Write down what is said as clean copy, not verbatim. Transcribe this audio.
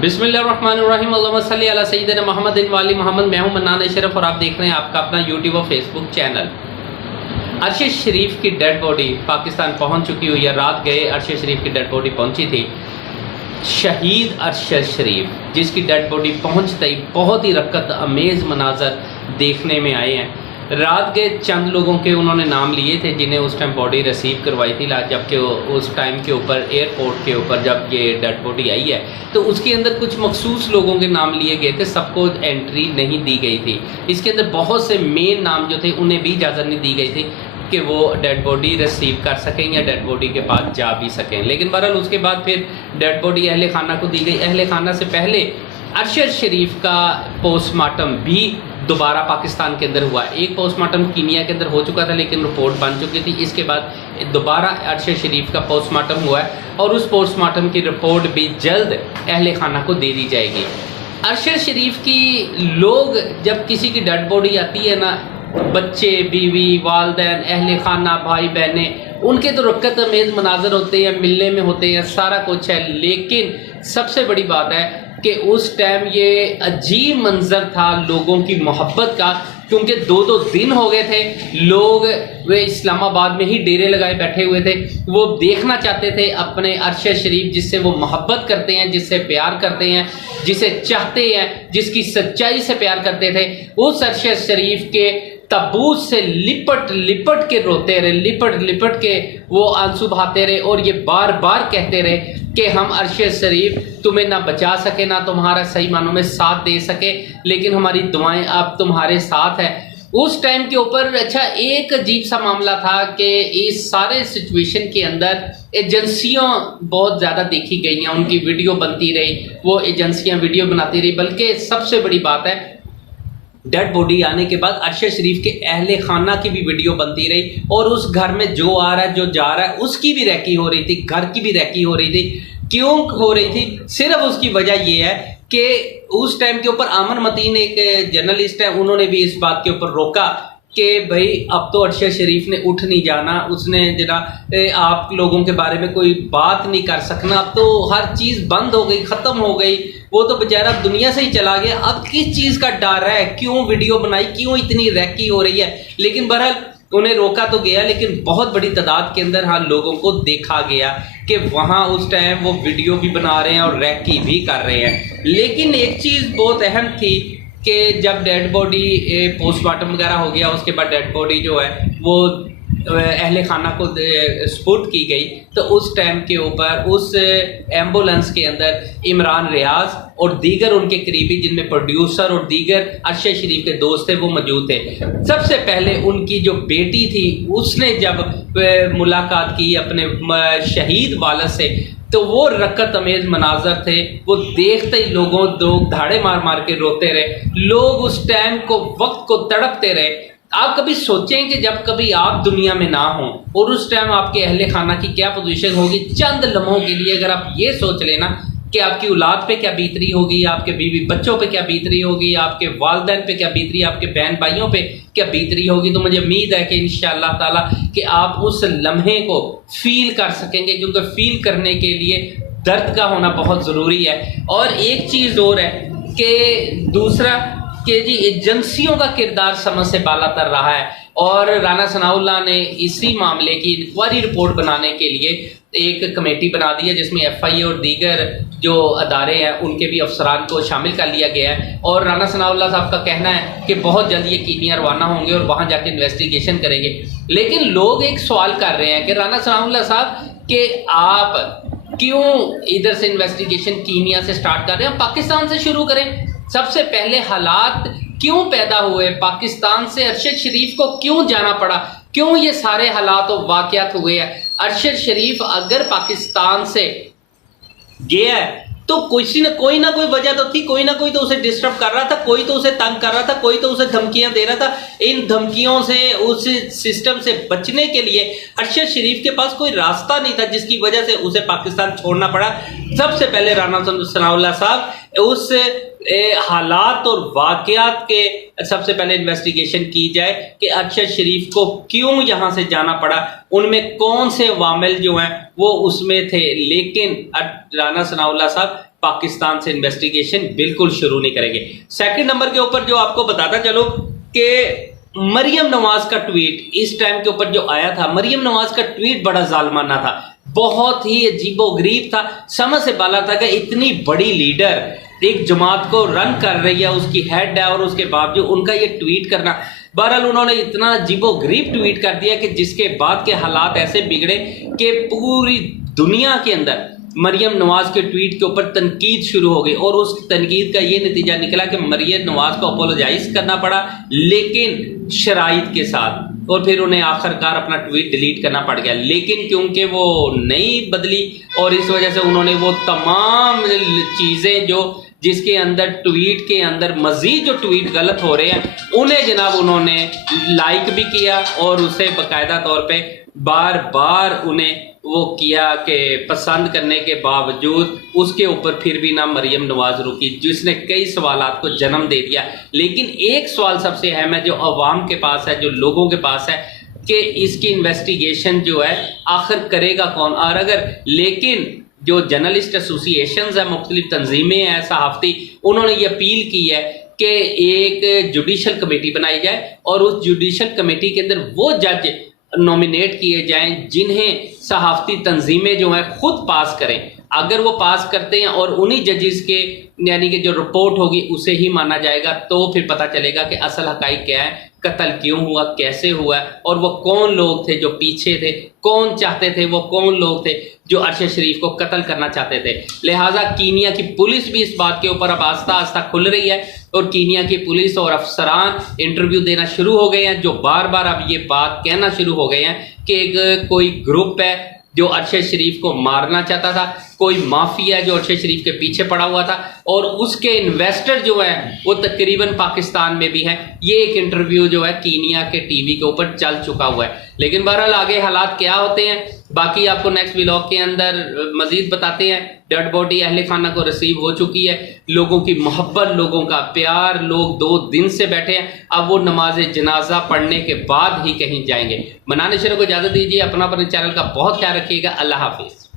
बिस्मिल्लाहिर्रहमानिर्रहीम अल्लाहुम्मा सल्ली अला सय्यिदिना मुहम्मद वाली मोहम्मद। मैं हूं मन्नान अशरफ और आप देख रहे हैं आपका अपना यूट्यूब और फेसबुक चैनल। अरशद शरीफ की डेड बॉडी पाकिस्तान पहुंच चुकी हुई है। रात गए अरशद शरीफ की डेड बॉडी पहुंची थी। शहीद अरशद शरीफ जिसकी डेड बॉडी पहुंचते ही बहुत ही रकत अमेज़ मनाजर देखने में आए हैं। रात गए चंद लोगों के उन्होंने नाम लिए थे जिन्हें उस टाइम बॉडी रिसीव करवाई थी, जबकि उस टाइम के ऊपर एयरपोर्ट के ऊपर जब ये डेड बॉडी आई है तो उसके अंदर कुछ मखसूस लोगों के नाम लिए गए थे, सबको एंट्री नहीं दी गई थी। इसके अंदर बहुत से मेन नाम जो थे उन्हें भी इजाज़त नहीं दी गई थी कि वो डेड बॉडी रिसीव कर सकें या डेड बॉडी के पास जा भी सकें। लेकिन बहरहाल उसके बाद फिर डेड बॉडी अहले खाना को दी गई। अहले खाना से पहले अरशद शरीफ का पोस्टमार्टम भी दोबारा पाकिस्तान के अंदर हुआ। एक पोस्टमार्टम कीनिया के अंदर हो चुका था लेकिन रिपोर्ट बन चुकी थी। इसके बाद दोबारा अरशद शरीफ का पोस्टमार्टम हुआ है और उस पोस्टमार्टम की रिपोर्ट भी जल्द अहले खाना को दे दी जाएगी। अरशद शरीफ की लोग जब किसी की डेड बॉडी आती है ना, बच्चे, बीवी, वालदैन, अहले खाना, भाई बहनें, उनके तो रकत अमेज़ मनाजर होते हैं, मिलने में होते हैं, सारा कुछ है। लेकिन सबसे बड़ी बात है कि उस टाइम ये अजीब मंजर था लोगों की मोहब्बत का, क्योंकि दो दो दिन हो गए थे लोग वे इस्लामाबाद में ही डेरे लगाए बैठे हुए थे। वो देखना चाहते थे अपने अरशद शरीफ जिससे वो मोहब्बत करते हैं, जिससे प्यार करते हैं, जिसे चाहते हैं, जिसकी सच्चाई से प्यार करते थे, उस अरशद शरीफ के ताबूत से लिपट लिपट के रोते रहे, लिपट लिपट के वो आंसू बहाते रहे और ये बार बार कहते रहे कि हम अरशद शरीफ तुम्हें ना बचा सके ना तुम्हारा सही मानों में साथ दे सके, लेकिन हमारी दुआएं अब तुम्हारे साथ है। उस टाइम के ऊपर अच्छा एक अजीब सा मामला था कि इस सारे सिचुएशन के अंदर एजेंसियां बहुत ज़्यादा देखी गई हैं, उनकी वीडियो बनती रही, वो एजेंसियां वीडियो बनाती रही। बल्कि सबसे बड़ी बात है डेड बॉडी आने के बाद अरशद शरीफ के अहले खाना की भी वीडियो बनती रही और उस घर में जो आ रहा है जो जा रहा है उसकी भी रैकी हो रही थी, घर की भी रैकी हो रही थी। क्यों हो रही थी? सिर्फ उसकी वजह यह है कि उस टाइम के ऊपर आमन मतीन एक जर्नलिस्ट है, उन्होंने भी इस बात के ऊपर रोका कि भाई अब तो अरशद शरीफ ने उठ नहीं जाना, उसने जरा आप लोगों के बारे में कोई बात नहीं कर सकना, अब तो हर चीज़ बंद हो गई, ख़त्म हो गई, वो तो बेचारा दुनिया से ही चला गया, अब किस चीज़ का डर है, क्यों वीडियो बनाई, क्यों इतनी रैकी हो रही है। लेकिन बहरहाल उन्हें रोका तो गया, लेकिन बहुत बड़ी तादाद के अंदर हाँ लोगों को देखा गया कि वहाँ उस टाइम वो वीडियो भी बना रहे हैं और रैकी भी कर रहे हैं। लेकिन एक चीज़ बहुत अहम थी कि जब डेड बॉडी पोस्टमार्टम वगैरह हो गया उसके बाद डेड बॉडी जो है वो अहले खाना को स्पुर्द की गई, तो उस टाइम के ऊपर उस एम्बुलेंस के अंदर इमरान रियाज और दीगर उनके करीबी जिनमें प्रोड्यूसर और दीगर अरशद शरीफ के दोस्त थे वो मौजूद थे। सबसे पहले उनकी जो बेटी थी उसने जब मुलाकात की अपने शहीद वालिद से तो वो रकत अमेज़ मनाजर थे, वो देखते ही लोग धाड़े मार मार के रोते रहे, लोग उस टाइम को वक्त को तड़पते रहे। आप कभी सोचें कि जब कभी आप दुनिया में ना हों और उस टाइम आपके अहले खाना की क्या पोजीशन होगी। चंद लम्हों के लिए अगर आप ये सोच लेना कि आपकी औलाद पे क्या बीत रही होगी, आपके बीवी बच्चों पे क्या बीत रही होगी, आपके वालिदैन पे क्या बीत रही है, आपके बहन भाइयों पे क्या बीत रही होगी, तो मुझे उम्मीद है कि इंशाअल्लाह ताला कि आप उस लम्हे को फील कर सकेंगे, क्योंकि फील करने के लिए दर्द का होना बहुत ज़रूरी है। और एक चीज़ और है कि दूसरा कि जी एजेंसियों का किरदार समझ से बालातर रहा है और राना सनाउल्लाह ने इसी मामले की इंक्वायरी रिपोर्ट बनाने के लिए एक कमेटी बना दी है जिसमें एफआईए और दीगर जो अदारे हैं उनके भी अफसरान को शामिल कर लिया गया है। और राना सनाउल्लाह साहब का कहना है कि बहुत जल्द ये कीनिया रवाना होंगे और वहाँ जाके इन्वेस्टिगेशन करेंगे। लेकिन लोग एक सवाल कर रहे हैं कि राना सनाउल्लाह साहब कि आप क्यों इधर से इन्वेस्टिगेशन कीनिया से स्टार्ट कर रहे हैं, पाकिस्तान से शुरू करें। सबसे पहले हालात क्यों पैदा हुए, पाकिस्तान से अरशद शरीफ को क्यों जाना पड़ा, क्यों ये सारे हालात और वाक़यात हुए हैं। अरशद शरीफ अगर पाकिस्तान से गया है तो कोई ना कोई वजह तो थी, कोई ना कोई तो उसे डिस्टर्ब कर रहा था, कोई तो उसे तंग कर रहा था, कोई तो उसे धमकियां दे रहा था। इन धमकियों से उस सिस्टम से बचने के लिए अरशद शरीफ के पास कोई रास्ता नहीं था जिसकी वजह से उसे पाकिस्तान छोड़ना पड़ा। सबसे पहले राना सनाउल्लाह साहब उस हालात और वाक़यात के सबसे पहले इन्वेस्टिगेशन की जाए कि अरशद शरीफ को क्यों यहाँ से जाना पड़ा, उनमें कौन से वामिल जो हैं वो उसमें थे। लेकिन राना सनाउल्लाह साहब पाकिस्तान से इन्वेस्टिगेशन बिल्कुल शुरू नहीं करेंगे। सेकंड नंबर के ऊपर जो आपको बताता चलो कि मरियम नवाज का ट्वीट इस टाइम के ऊपर जो आया था, मरियम नवाज का ट्वीट बड़ा जालमाना था, बहुत ही अजीबोगरीब था, समझ से बाला था कि इतनी बड़ी लीडर एक जमात को रन कर रही है, उसकी हेड है, और उसके बावजूद उनका ये ट्वीट करना, बहरहाल उन्होंने इतना अजीबोगरीब ट्वीट कर दिया कि जिसके बाद के हालात ऐसे बिगड़े कि पूरी दुनिया के अंदर मरियम नवाज के ट्वीट के ऊपर तनकीद शुरू हो गई, और उस तनकीद का ये नतीजा निकला कि मरियम नवाज को अपोलोजाइज करना पड़ा, लेकिन शराइत के साथ, और फिर उन्हें आखिरकार अपना ट्वीट डिलीट करना पड़ गया। लेकिन क्योंकि वो नहीं बदली और इस वजह से उन्होंने वो तमाम चीज़ें जो जिसके अंदर ट्वीट के अंदर मजीद जो ट्वीट गलत हो रहे हैं उन्हें जनाब उन्होंने लाइक भी किया, और उसे बाकायदा तौर पे बार बार उन्हें वो किया कि पसंद करने के बावजूद उसके ऊपर फिर भी ना मरियम नवाज रुकी, जिसने कई सवालात को जन्म दे दिया। लेकिन एक सवाल सबसे अहम है जो अवाम के पास है, जो लोगों के पास है, कि इसकी इन्वेस्टिगेशन जो है आखिर करेगा कौन। और अगर लेकिन जो जर्नलिस्ट एसोसिएशंस है, मुख्तलिफ तंजीमें हैं, सहाफ़ती, उन्होंने ये अपील की है कि एक जुडिशल कमेटी बनाई जाए और उस जुडिशल कमेटी के अंदर वो जज नॉमिनेट किए जाएं जिन्हें सहाफ़ती तंजीमें जो हैं खुद पास करें। अगर वो पास करते हैं और उन्हीं जजेस के यानी कि जो रिपोर्ट होगी उसे ही माना जाएगा, तो फिर पता चलेगा कि असल हक़ाइक़ क्या है, कत्ल क्यों हुआ, कैसे हुआ, और वो कौन लोग थे जो पीछे थे, कौन चाहते थे, वो कौन लोग थे जो अरशद शरीफ को कत्ल करना चाहते थे। लिहाजा कीनिया की पुलिस भी इस बात के ऊपर अब आस्ता आस्ता खुल रही है, और कीनिया की पुलिस और अफसरान इंटरव्यू देना शुरू हो गए हैं, जो बार बार अब ये बात कहना शुरू हो गए हैं कि एक कोई ग्रुप है जो अरशद शरीफ को मारना चाहता था, कोई माफिया है जो अरशद शरीफ के पीछे पड़ा हुआ था, और उसके इन्वेस्टर जो है वो तकरीबन पाकिस्तान में भी हैं। ये एक इंटरव्यू जो है कीनिया के टीवी के ऊपर चल चुका हुआ है। लेकिन बहरहाल आगे हालात क्या होते हैं बाकी आपको नेक्स्ट व्लॉग के अंदर मजीद बताते हैं। डेड बॉडी अहले खाना को रिसीव हो चुकी है, लोगों की मोहब्बत, लोगों का प्यार, लोग 2 दिन से बैठे हैं, अब वो नमाज जनाजा पढ़ने के बाद ही कहीं जाएंगे। मनाने शरों को इजाज़त दीजिए, अपने चैनल का बहुत ख्याल रखिएगा। अल्लाह हाफिज़।